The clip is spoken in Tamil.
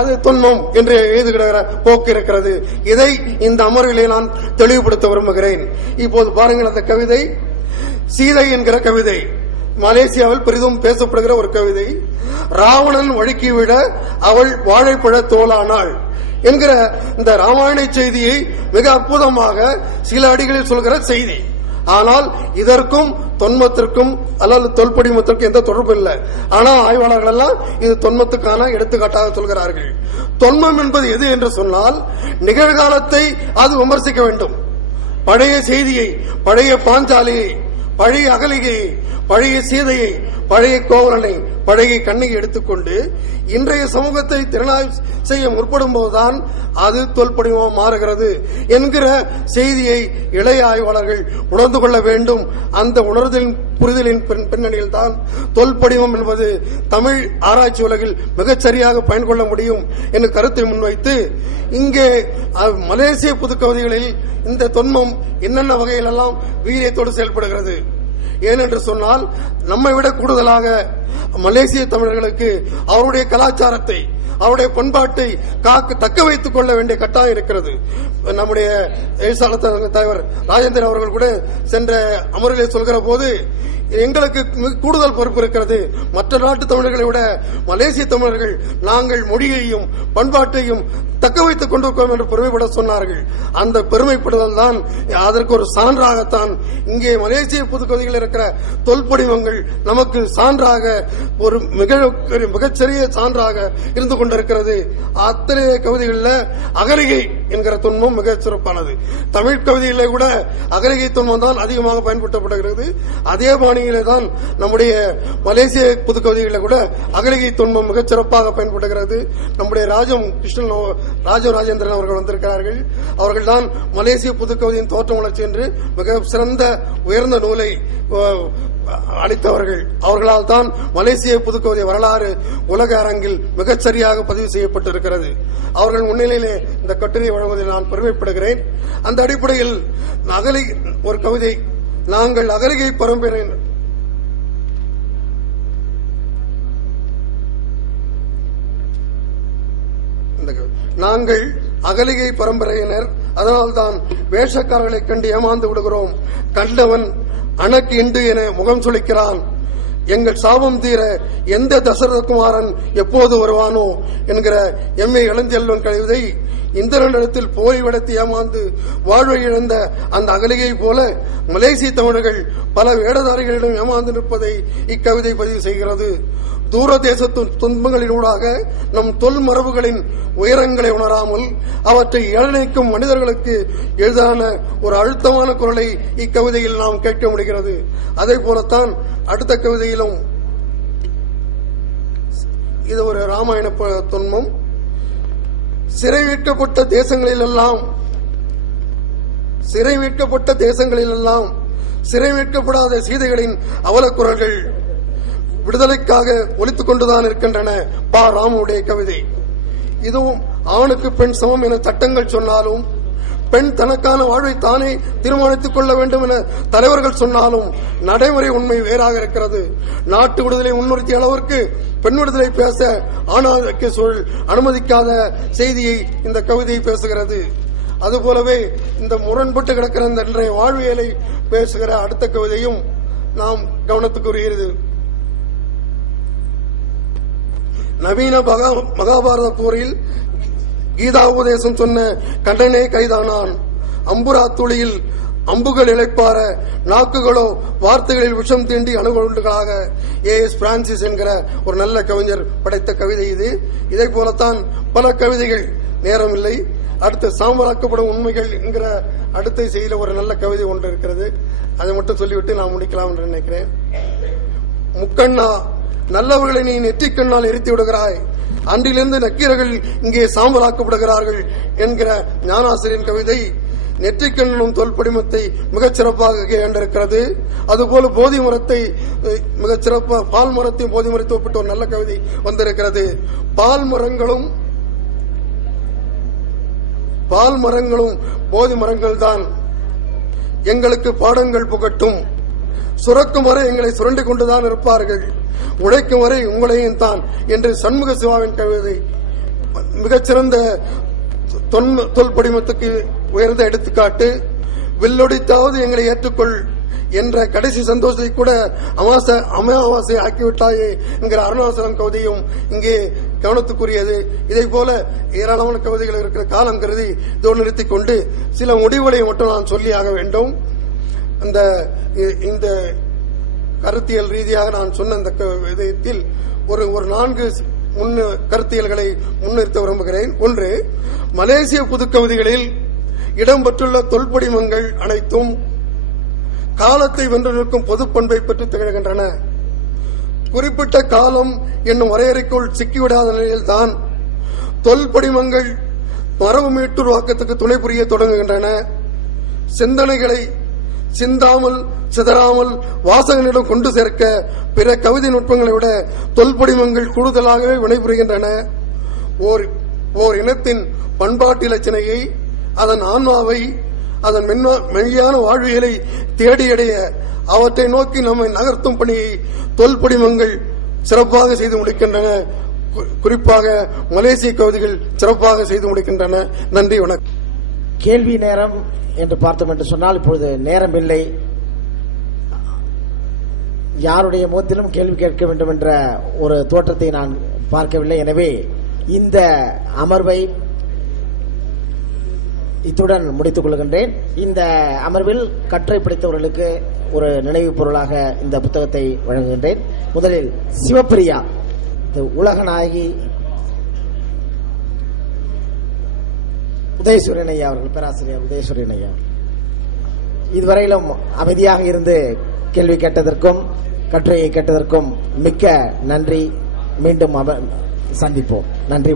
அது தொன்மம் என்று எழுதுகிற போக்கு இருக்கிறது. இதை இந்த அமர்விலே நான் தெளிவுபடுத்த விரும்புகிறேன். இப்போது பாருங்கள், அந்த கவிதை சீதை என்கிற கவிதை மலேசியாவில் பெரிதும் பேசப்படுகிற ஒரு கவிதை. ராவணன் வழுக்கிவிட அவள் வாழைப்பழ தோலானாள் என்கிற இந்த ராமாயண செய்தியை மிக அற்புதமாக சில அடிகளில் சொல்கிற செய்தி. ஆனால் இதற்கும் தொன்மத்திற்கும் அல்லது தொல்படிமத்திற்கும் எந்த தொடர்பு இல்லை. ஆனால் ஆய்வாளர்கள் எல்லாம் இது தொன்மத்துக்கான எடுத்துக்காட்டாக சொல்கிறார்கள். தொன்மம் என்பது எது என்று சொன்னால் நிகழ்காலத்தை அது விமர்சிக்க வேண்டும். பழைய செய்தியை, பழைய பாஞ்சாலியை, பழைய அகலிகையை, பழைய சீதையை, பழைய கோவலனை, பழைய கண்ணியை எடுத்துக்கொண்டு இன்றைய சமூகத்தை திறனாய்வு செய்ய முற்படும் போதுதான் அது தொல்படிமம் மாறுகிறது என்கிற செய்தியை இளைய ஆய்வாளர்கள் உணர்ந்து கொள்ள வேண்டும். அந்த உணர்தலின் புரிதலின் பின்னணியில் தான் தொல்படிமம் என்பது தமிழ் ஆராய்ச்சி உலகில் மிகச் சரியாக பயன்கொள்ள முடியும் என்று கருத்தை முன்வைத்து இங்கே மலேசிய புதுக்கவிதைகளில் இந்த தொன்மம் என்னென்ன வகையிலெல்லாம் வீரியத்தோடு செயல்படுகிறது. ஏனென்று சொன்னால் நம்மை விட கூடுதலாக மலேசிய தமிழர்களுக்கு அவருடைய கலாச்சாரத்தை, அவருடைய பண்பாட்டை தக்க வைத்துக் கொள்ள வேண்டிய கட்டாயம் இருக்கிறது. நம்முடைய எழுத்தாளர் தலைவர் ராஜேந்திரன் அவர்கள் கூட சென்ற அமர்விலே சொல்கிற போது எங்களுக்கு கூடுதல் பொறுப்பு இருக்கிறது. மற்ற நாட்டு தமிழர்களை விட மலேசிய தமிழர்கள் நாங்கள் மொழியையும் பண்பாட்டையும் தக்க வைத்துக் கொண்டிருக்கிறோம் என்று பெருமைப்பட சொன்னார்கள். அந்த பெருமைப்படுதல் தான் அதற்கு ஒரு சான்றாகத்தான் இங்கே மலேசிய புதுக்கவிதைகள் இருக்கிற தொல்படிமங்கள் நமக்கு சான்றாக, ஒரு மிகச்சிறிய சான்றாக இருந்து கொண்டிருக்கிறது. அத்தனை கவிதைகளில் அகலிகை என்கிற தொன்மம் மிக சிறப்பானது. தமிழ் கவிதையிலே கூட அகலிகை தொன்மம் தான் அதிகமாக பயன்படுத்தப்படுகிறது. அதே பாணியிலே தான் நம்முடைய மலேசிய புதுக்கவிதைகளில் கூட அகலிகை தொன்மம் மிகச் சிறப்பாக பயன்படுகிறது. நம்முடைய ராஜேந்திரன் அவர்கள் வந்திருக்கிறார்கள். அவர்கள் தான் மலேசிய புதுக்கவிதையின் தோற்ற வளர்ச்சி என்று மிக சிறந்த உயர்ந்த நூலை அளித்தவர்கள். அவர்களால் தான் மலேசிய புதுக்கவிதை வரலாறு உலக அரங்கில் மிகச் சரியாக பதிவு செய்யப்பட்டிருக்கிறது. அவர்கள் முன்னிலையிலே இந்த கட்டுரை வழங்குவதில் நான் பெருமைப்படுகிறேன். அந்த அடிப்படையில் ஒரு கவிதை, நாங்கள் அகலிகை பரம்பரையினர், நாங்கள் அகலிகை பரம்பரையினர், அதனால்தான் வேஷக்காரர்களை கண்டு ஏமாந்து விடுகிறோம். கண்டவன் அணக்கு இண்டு என முகம் சுளிக்கிறான். எங்கள் சாபம் தீர எந்த தசரதகுமாரன் எப்போது வருவானோ என்கிற எம்ஏ இளஞ்செல்வன் கவிதை இந்திரனிடத்தில் போய் விடத்து ஏமாந்து வாழ்வை இழந்த அந்த அகலிகை போல மலேசிய தமிழர்கள் பல வேடதாரிகளிடம் ஏமாந்து நிற்பதை இக்கவிதை பதிவு செய்கிறது. தூர தேசத்து துன்பங்களினூடாக நம் தொல் மரபுகளின் உயரங்களை உணராமல் அவற்றை இழநினைக்கும் மனிதர்களுக்கு எளிதான ஒரு அழுத்தமான குரலை இக்கவிதையில் நாம் கேட்க முடிகிறது. அதே போலத்தான் அடுத்த கவிதையிலும் இது ஒரு ராமாயண தொன்மம். சிறை மீட்கப்பட்ட தேசங்களிலெல்லாம் சிறை மீட்கப்படாத சீதைகளின் அவலக்குரல்கள் விடுதலைக்காக ஒலித்துக் கொண்டுதான் இருக்கின்றன. பா ராமுடைய கவிதை. இதுவும் ஆணுக்கு பெண் சமம் என சட்டங்கள் சொன்னாலும், பெண் தனக்கான வாழ்வை தானே தீர்மானித்துக் கொள்ள வேண்டும் என தலைவர்கள் சொன்னாலும் நடைமுறை உண்மை வேறாக இருக்கிறது. நாட்டு விடுதலை முன்னிறுத்திய அளவிற்கு பெண் விடுதலை பேச ஆணாதிக்க சூழல் அனுமதிக்காத செய்தியை இந்த கவிதை பேசுகிறது. அதுபோலவே இந்த முரண்பட்டு கிடக்கிற இந்த இன்றைய வாழ்வியலை பேசுகிற அடுத்த கவிதையும் நாம் கவனத்துக்குரியது. நவீன மகாபாரத போரில் கீதா உபதேசம் சொன்ன கண்டனே கைதானான். அம்புரா துளியில் அம்புகள் இழைப்பார நாக்குகளோ வார்த்தைகளில் விஷம் தீண்டி அணுகுண்டுகளாக A.S. பிரான்சிஸ் என்கிற ஒரு நல்ல கவிஞர் படைத்த கவிதை இது. இதை போலத்தான் பல கவிதைகள். நேரம் இல்லை. அடுத்து சாம்பலாக்கப்படும் உண்மைகள் என்கிற அடுத்த செய்தியில் ஒரு நல்ல கவிதை ஒன்று இருக்கிறது. அதை மட்டும் சொல்லிவிட்டு நான் முடிக்கலாம் என்று நினைக்கிறேன். முக்கண்ணா, நல்லவர்களை நீ நெற்றிக்கண்ணால் எரித்து விடுகிறாய். அன்றிலிருந்து நக்கீரர்கள் இங்கே சாம்பலாக்கப்படுகிறார்கள் என்கிற ஞானாசிரியன் கவிதை நெற்றிக்கண்ணும் தொல்படிமத்தை மிகச் சிறப்பாக கேண்டிருக்கிறது. அதுபோல போதி மரத்தை மிகச் சிறப்பாக, பால் மரத்தையும் போதி மரத்தை ஒப்பிட்டு ஒரு நல்ல கவிதை வந்திருக்கிறது. பால் மரங்களும் போதி மரங்கள் தான் எங்களுக்கு பாடங்கள் புகட்டும். சுரக்கும் வரை எங்களை சுரண்டிக் கொண்டுதான் இருப்பார்கள், உழைக்கும் வரை உங்களையும் தான் என்று சண்முக சிவாவின் கவிதை மிகச்சிறந்த தொல்படிமத்துக்கு உயர்ந்த எடுத்துக்காட்டு. வில்லொடித்தாவது எங்களை ஏற்றுக்கொள் என்ற கடைசி சந்தோஷத்தை கூட அமாவாசை ஆக்கிவிட்டாயே என்கிற அருணாசலம் கவிதையும் இங்கே கவனத்துக்குரியது. இதை போல ஏராளமான கவிதைகள் இருக்கிற காலம் கருதி இதோடு நிறுத்திக் கொண்டு சில முடிவுகளை மட்டும் நான் சொல்லியாக வேண்டும். இந்த கருத்தியல் ரீதியாக நான் சொன்ன இந்த விதத்தில் ஒரு 4 கருத்தியல்களை முன்னிறுத்த விரும்புகிறேன். ஒன்று, மலேசிய புதுக்கவிதைகளில் இடம்பெற்றுள்ள தொல்படிமங்கள் அனைத்தும் காலத்தை வென்று நிற்கும் பொது பண்பை பெற்று திகழ்கின்றன. குறிப்பிட்ட காலம் என்னும் வரையறைக்குள் சிக்கிவிடாத நிலையில்தான் தொல்படிமங்கள் மரபு மீட்டுருவாக்கத்துக்கு துணை புரிய தொடங்குகின்றன. சிந்தனைகளை சிந்தாமல் சிதறாமல் வாசகனிடம் கொண்டு சேர்க்க பிற கவிதை நுட்பங்களை விட தொல்படிமங்கள் கூடுதலாகவே வினைபுரிகின்றன. ஓர் இனத்தின் பண்பாட்டு இலச்சினையை, அதன் ஆன்மாவை, அதன் மெய்யான வாழ்வியலை தேடியடைய அவற்றை நோக்கி நம்மை நகர்த்தும் பணியை தொல்படிமங்கள் சிறப்பாக செய்து முடிக்கின்றன. குறிப்பாக மலேசிய கவிதைகள் சிறப்பாக செய்து முடிக்கின்றன. நன்றி, வணக்கம். கேள்வி நேரம் என்று பார்த்தோம் என்று சொன்னால் இப்பொழுது நேரம் இல்லை. யாருடைய முகத்திலும் கேள்வி கேட்க வேண்டும் என்ற ஒரு தோற்றத்தை நான் பார்க்கவில்லை. எனவே இந்த அமர்வை இத்துடன் முடித்துக் கொள்கின்றேன். இந்த அமர்வில் கற்றை படித்தவர்களுக்கு ஒரு நினைவு பொருளாக இந்த புத்தகத்தை வழங்குகின்றேன். முதலில் சிவப்பிரியா, உலகநாயகி உதயசூரியன் ஐயா அவர்கள், பேராசிரியர் உதயசூரியன் ஐயா, இதுவரையிலும் அமைதியாக இருந்து கேள்வி கேட்டதற்கும் கட்டுரையை கேட்டதற்கும் மிக்க நன்றி. மீண்டும் சந்திப்போம். நன்றி.